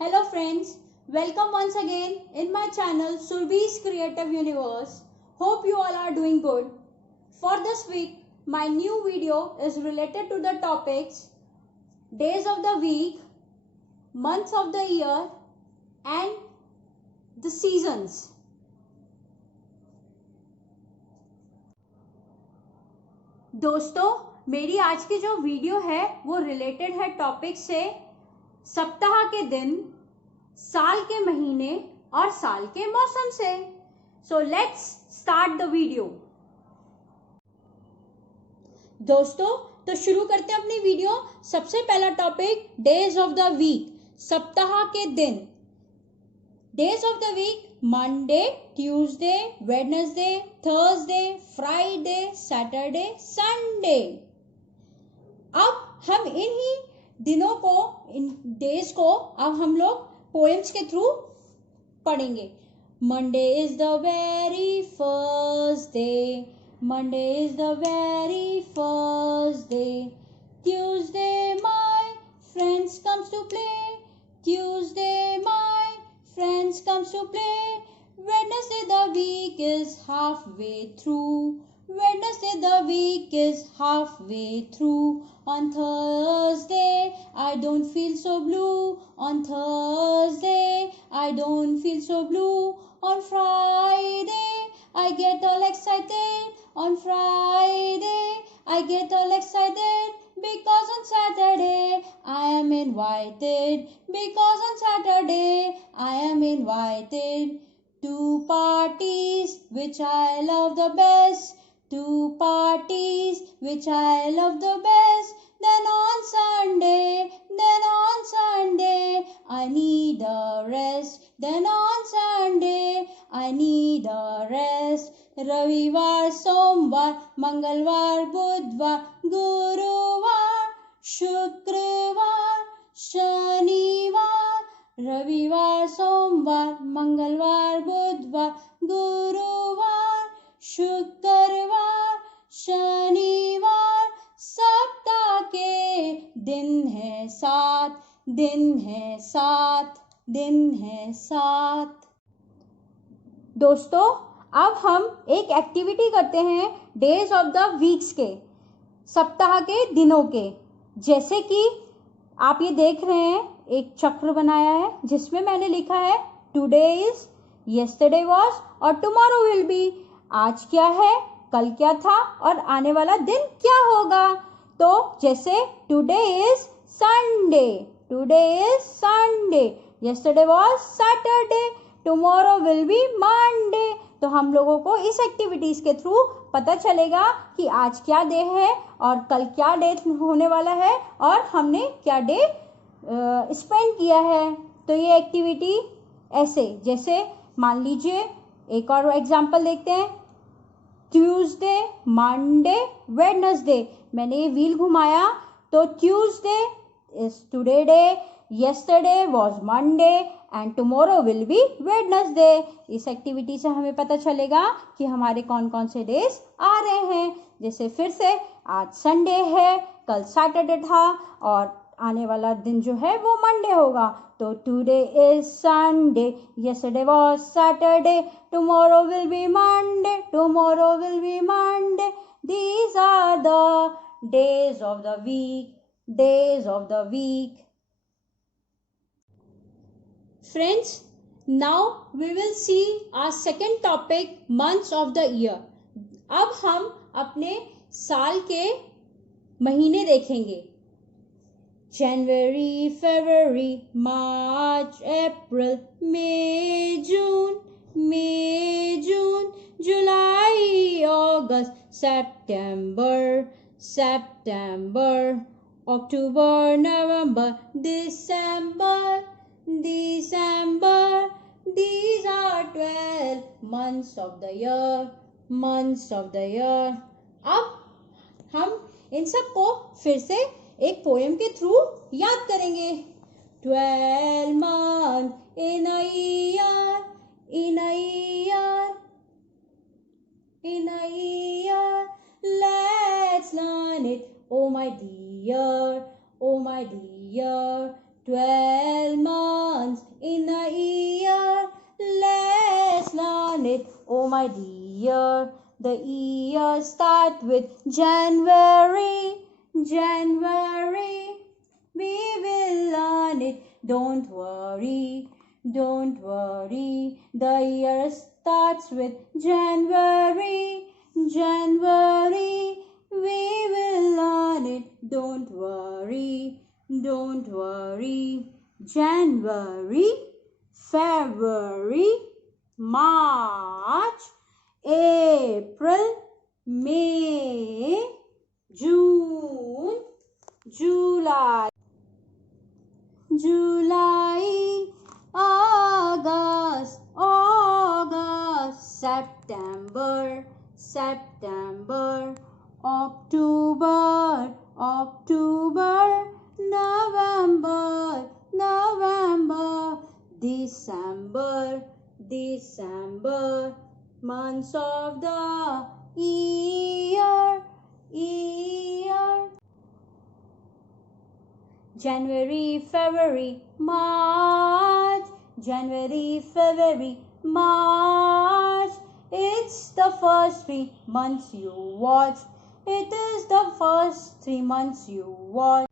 Hello friends, welcome once again in my channel Surbhi's Creative Universe. Hope you all are doing good. For this week, my new video is related to the topics days of the week, months of the year and the seasons. दोस्तों, मेरी आज की जो video है वो related है topic से सप्ताह के दिन, साल के महीने और साल के मौसम से. So let's start the video. दोस्तों, तो शुरू करते हैं अपनी वीडियो. सबसे पहला topic days of the week, सप्ताह के दिन. Days of the week Monday, Tuesday, Wednesday, Thursday, Friday, Saturday, Sunday. अब हम इन्हीं दिनों को, इन डेज को अब हम लोग पोएम्स के थ्रू पढ़ेंगे. Monday is the very first day, Monday is the very first day. Tuesday my friends comes to play, Tuesday my friends comes to play. Wednesday the week is halfway through, Wednesday the week is halfway through. On Thursday I don't feel so blue, on Thursday I don't feel so blue. On Friday I get all excited, on Friday I get all excited. Because on Saturday I am invited, because on Saturday I am invited to parties which I love the best, to parties which I love the best. Then on Sunday I need a rest, then on Sunday I need a rest. रविवार, सोमवार, मंगलवार, बुधवार, गुरुवार, शुक्रवार, शनिवार. रविवार, सोमवार, मंगलवार, बुधवार, गुरुवार, शुक्रवार, शनिवार. सप्ताह के दिन है 7, दिन है 7, दिन है 7. दोस्तों, अब हम एक एक्टिविटी करते हैं डेज ऑफ द वीक्स के, सप्ताह के दिनों के. जैसे कि आप ये देख रहे हैं, एक चक्र बनाया है जिसमें मैंने लिखा है टुडे इज, यस्टरडे वाज और टुमारो विल बी. आज क्या है, कल क्या था और आने वाला दिन क्या होगा. तो जैसे today is Sunday, today is Sunday, yesterday was Saturday, tomorrow will be Monday. तो हम लोगों को इस एक्टिविटीज के थ्रू पता चलेगा कि आज क्या डे है और कल क्या डे होने वाला है और हमने क्या डे स्पेंड किया है. तो ये एक्टिविटी ऐसे, जैसे मान लीजिए एक और एग्जांपल देखते हैं. Tuesday, Monday, Wednesday. मैंने ये व्हील घुमाया तो Tuesday is today day, yesterday was Monday and tomorrow will be Wednesday. इस एक्टिविटी से हमें पता चलेगा कि हमारे कौन कौन से डेज आ रहे हैं. जैसे फिर से आज संडे है, कल सैटरडे था और आने वाला दिन जो है वो मंडे होगा. तो today is Sunday, yesterday was Saturday, tomorrow will be Monday, tomorrow will be Monday. These are the days of the week, days of the week. Friends, now we will see our second topic, months of the year. अब हम अपने साल के महीने देखेंगे. January, February, March, April, May, June, July, August, September, October, November, December. These are 12 months of the year, months of the year. अब हम इन सब को फिर से एक पोएम के थ्रू याद करेंगे. 12 months in a year, in a year, in a year. Let's learn it, oh my dear, oh my dear. 12 months in a year, let's learn it, oh my dear. The year start with January, January. We will learn it, don't worry, don't worry. The year starts with January, January. We will learn it, don't worry, don't worry. January, February, March, April, May, June, July, July, August, August, September, September, October, October, November, November, December, December. Months of the year, year. January, February, March, January, February, March. It's the first 3 months you watch. It is the first 3 months you watch.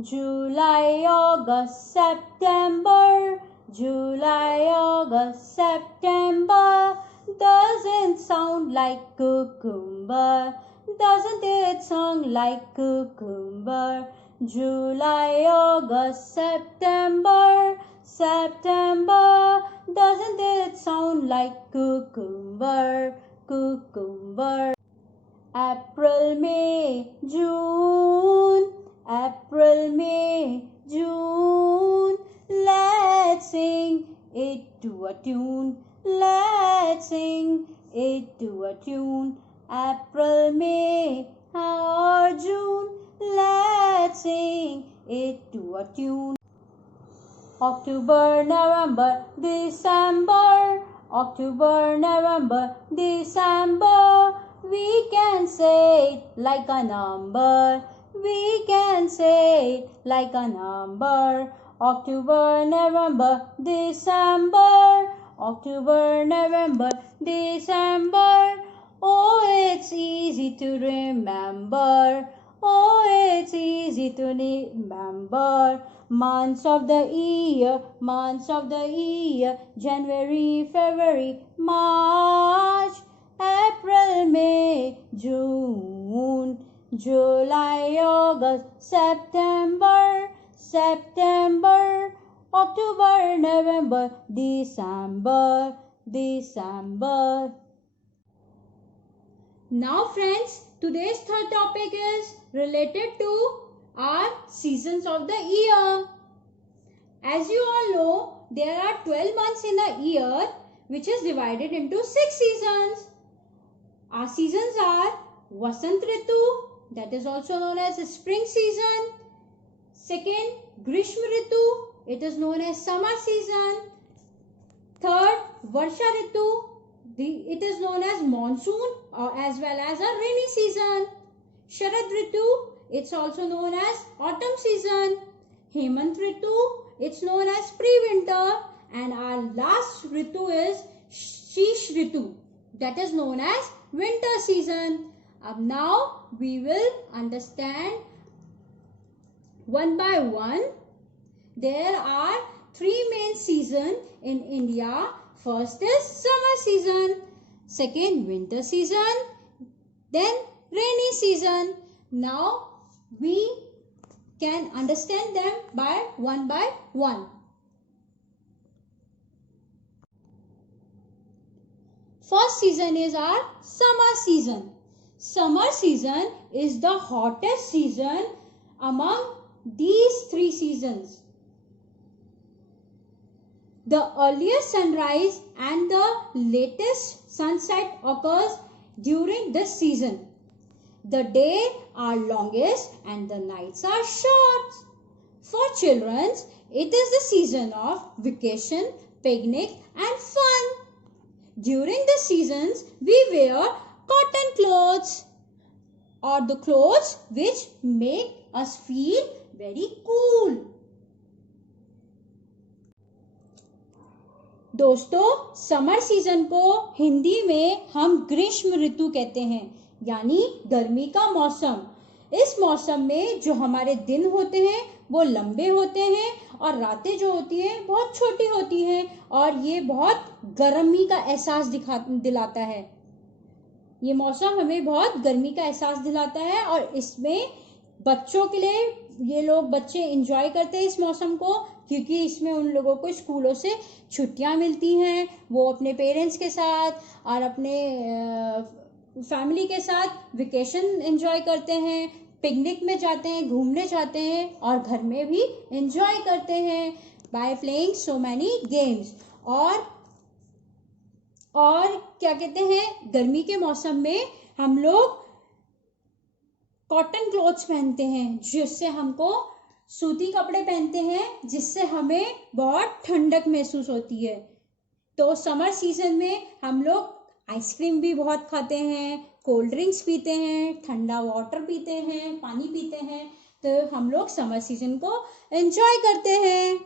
July, August, September, July, August, September. Doesn't sound like cucumber. Doesn't it sound like cucumber? July, August, September, September. Doesn't it sound like cucumber, cucumber? April, May, June, April, May, June. Let's sing it to a tune. Let's sing it to a tune. April, May, or June. Let's sing it to a tune. October, November, December, October, November, December. We can say it like a number. We can say it like a number. October, November, December, October, November, December. Oh, it's easy to remember. Oh, it's easy to remember. Months of the year, months of the year. January, February, March, April, May, June, July, August, September, September, October, November, December, December. Now friends, today's third topic is related to our seasons of the year. As you all know, there are 12 months in a year which is divided into 6 seasons. Our seasons are Vasant Ritu, that is also known as the spring season. Second, Grishma Ritu, it is known as summer season. Third, Varsha Ritu, it is known as monsoon as well as a rainy season. Sharad Ritu, it's also known as autumn season. Hemant Ritu, it's known as pre-winter. And our last Ritu is Shish Ritu, that is known as winter season. Now we will understand one by one. There are 3 main seasons in India. First is summer season, second winter season, then rainy season. Now we can understand them by one. First season is our summer season. Summer season is the hottest season among these 3 seasons. The earliest sunrise and the latest sunset occurs during this season. The days are longest and the nights are short. For children, it is the season of vacation, picnic and fun. During the seasons, we wear cotton clothes or the clothes which make us feel very cool. दोस्तों, summer season को हिंदी में हम ग्रीष्म ऋतु कहते हैं, यानी गर्मी का मौसम। इस मौसम में जो हमारे दिन होते हैं वो लंबे होते हैं और रातें जो होती हैं बहुत छोटी होती हैं, और ये बहुत गर्मी का एहसास दिलाता है। ये मौसम हमें बहुत गर्मी का एहसास दिलाता है, और इसमें बच्चों के लिए बच्चे एंजॉय करते हैं इस मौसम को, क्योंकि इसमें उन लोगों को स्कूलों से छुट्टियां मिलती हैं। वो अपने पेरेंट्स के साथ और अपने फैमिली के साथ वेकेशन एंजॉय करते हैं, पिकनिक में जाते हैं, घूमने जाते हैं, और घर में भी एंजॉय करते हैं by playing so many games. और क्या कहते हैं, गर्मी के मौसम में हम लोग कॉटन क्लॉथ्स पहनते हैं, जिससे हमको सूती कपड़े पहनते हैं, जिससे हमें बहुत ठंडक महसूस होती है। तो समर सीजन में हम लोग आइसक्रीम भी बहुत खाते हैं, कोल्ड ड्रिंक्स पीते हैं, ठंडा वाटर पीते हैं, पानी पीते हैं। तो हम लोग समर सीजन को एंजॉय करते हैं।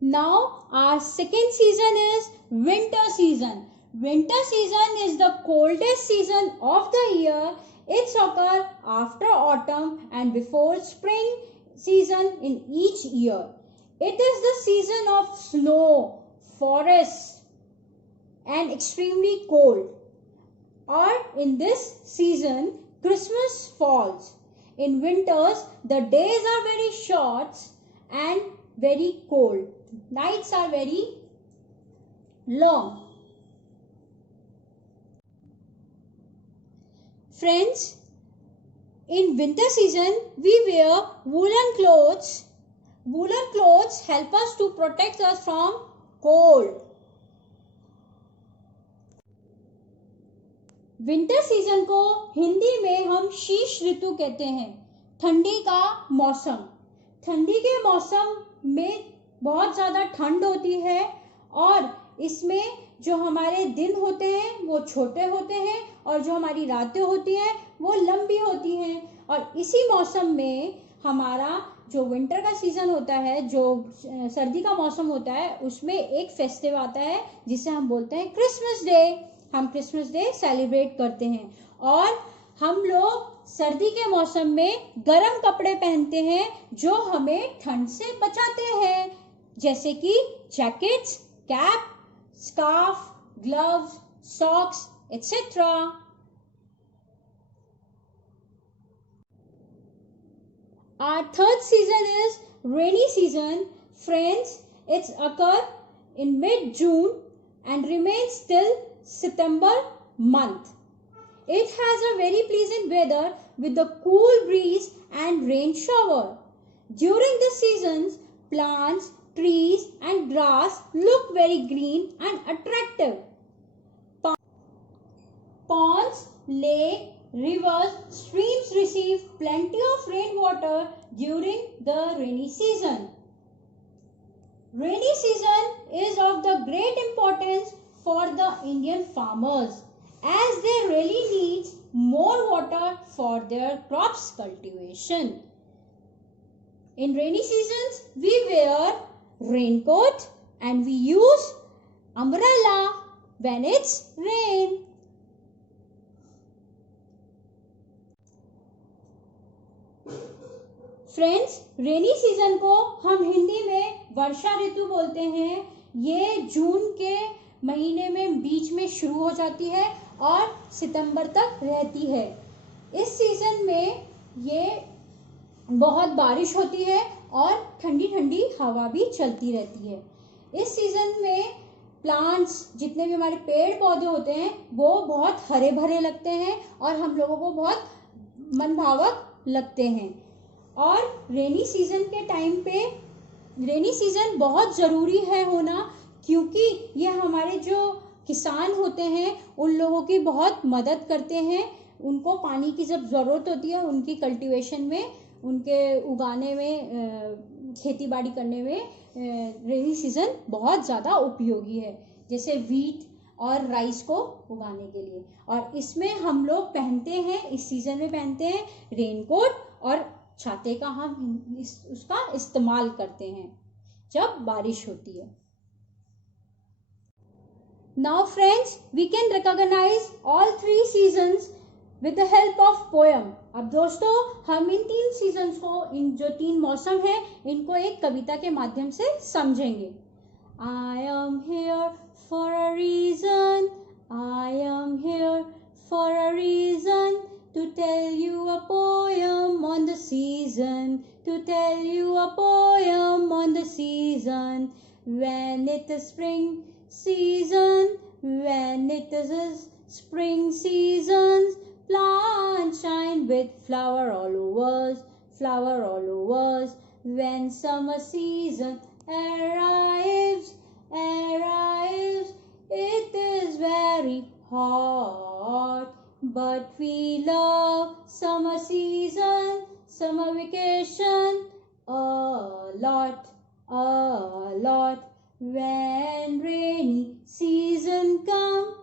Now our second season is winter season. Winter season is the coldest season of the year. It's occur after autumn and before spring season in each year. It is the season of snow, forests, and extremely cold. Or in this season, Christmas falls. In winters, the days are very short and very cold. Nights are very long. Friends, in winter season we wear woolen clothes. Woolen clothes help us to protect us from cold. Winter season को हिंदी में हम शीश ऋतु कहते हैं, ठंडी का मौसम। ठंडी के मौसम में बहुत ज़्यादा ठंड होती है, और इसमें जो हमारे दिन होते हैं वो छोटे होते हैं, और जो हमारी रातें होती हैं वो लंबी होती हैं। और इसी मौसम में हमारा जो विंटर का सीजन होता है, जो सर्दी का मौसम होता है, उसमें एक फेस्टिव आता है जिसे हम बोलते हैं क्रिसमस डे। हम क्रिसमस डे सेलिब्रेट करते हैं, और हम लोग सर्दी के मौसम में गर्म कपड़े पहनते हैं जो हमें ठंड से बचाते हैं, जैसे कि jackets, cap, scarf, gloves, socks, etc. Our third season is rainy season. Friends, it's occur in mid-June and remains till September month. It has a very pleasant weather with a cool breeze and rain shower. During the seasons, plants, trees and grass look very green and attractive. Ponds, lakes, rivers, streams receive plenty of rainwater during the rainy season. Rainy season is of the great importance for the Indian farmers, as they really need more water for their crops cultivation. In rainy seasons, we wear raincoat and we use umbrella when it's rain. Friends, rainy season को हम हिंदी में वर्षा ऋतु बोलते हैं। ये जून के महीने में बीच में शुरू हो जाती है और सितंबर तक रहती है। इस सीजन में ये बहुत बारिश होती है और ठंडी ठंडी हवा भी चलती रहती है। इस सीजन में प्लांट्स, जितने भी हमारे पेड़ पौधे होते हैं, वो बहुत हरे भरे लगते हैं और हम लोगों को बहुत मनभावक लगते हैं। और रेनी सीजन के टाइम पे रेनी सीजन बहुत ज़रूरी है होना, क्योंकि ये हमारे जो किसान होते हैं उन लोगों की बहुत मदद करते हैं। उनको पानी की जब ज़रूरत होती है, उनकी कल्टीवेशन में, उनके उगाने में, खेती बाड़ी करने में रेनी सीजन बहुत ज़्यादा उपयोगी है, जैसे वीट और राइस को उगाने के लिए। और इसमें हम लोग पहनते हैं, इस सीज़न में पहनते हैं रेनकोट और छाते का हम उसका इस्तेमाल करते हैं जब बारिश होती है। Now friends, we can recognize all three seasons with the help of poem. अब दोस्तों हम इन 3 सीजन्स को, इन जो 3 मौसम है, इनको एक कविता के माध्यम से समझेंगे. I am here for a reason. I am here for a reason to tell you a poem on the season. To tell you a poem on the season. When it is spring season, when it is spring season, plants shine with flower all over, flower all over. When summer season arrives, arrives, it is very hot, but we love summer season, summer vacation a lot, a lot. When rainy season come,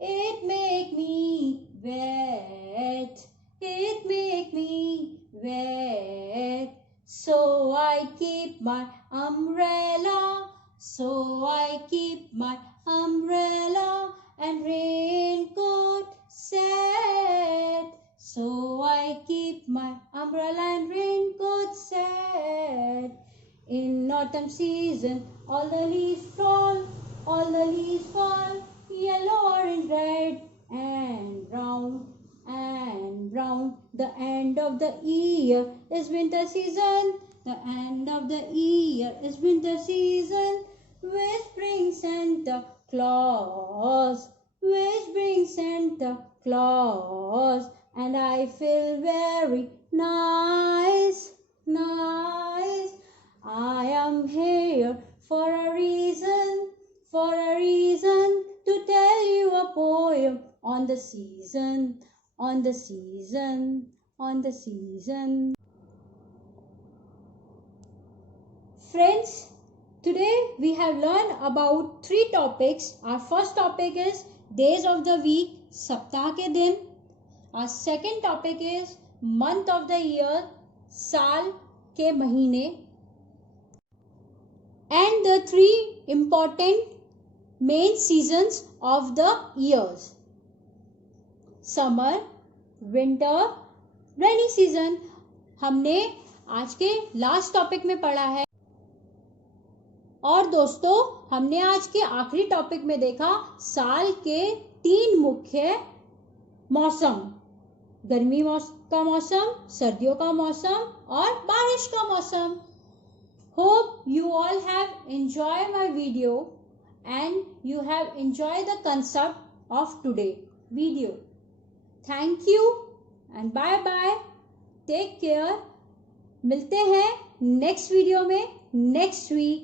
it make me wet, it make me wet. So I keep my umbrella, so I keep my umbrella and raincoat set. So I keep my umbrella and raincoat set. In autumn season, all the leaves fall, all the leaves fall, yellow, orange, red, and brown, and brown. The end of the year is winter season, the end of the year is winter season, which brings Santa Claus, which brings Santa Claus, and I feel very nice, nice. I am here for a reason, to tell you a poem on the season, on the season, on the season. Friends, today we have learned about 3 topics. Our first topic is days of the week, सप्ताह के दिन. Our second topic is month of the year, साल के महीने. And the 3 important main seasons of the years: summer, winter, rainy season. हमने आज के last topic में पढ़ा है. और दोस्तों हमने आज के आखिरी टॉपिक में देखा साल के 3 मुख्य मौसम: गर्मी का मौसम, सर्दियों का मौसम और बारिश का मौसम. Hope you all have enjoyed my video and you have enjoyed the concept of today video. Thank you and bye bye. Take care. मिलते हैं नेक्स्ट वीडियो में नेक्स्ट वीक.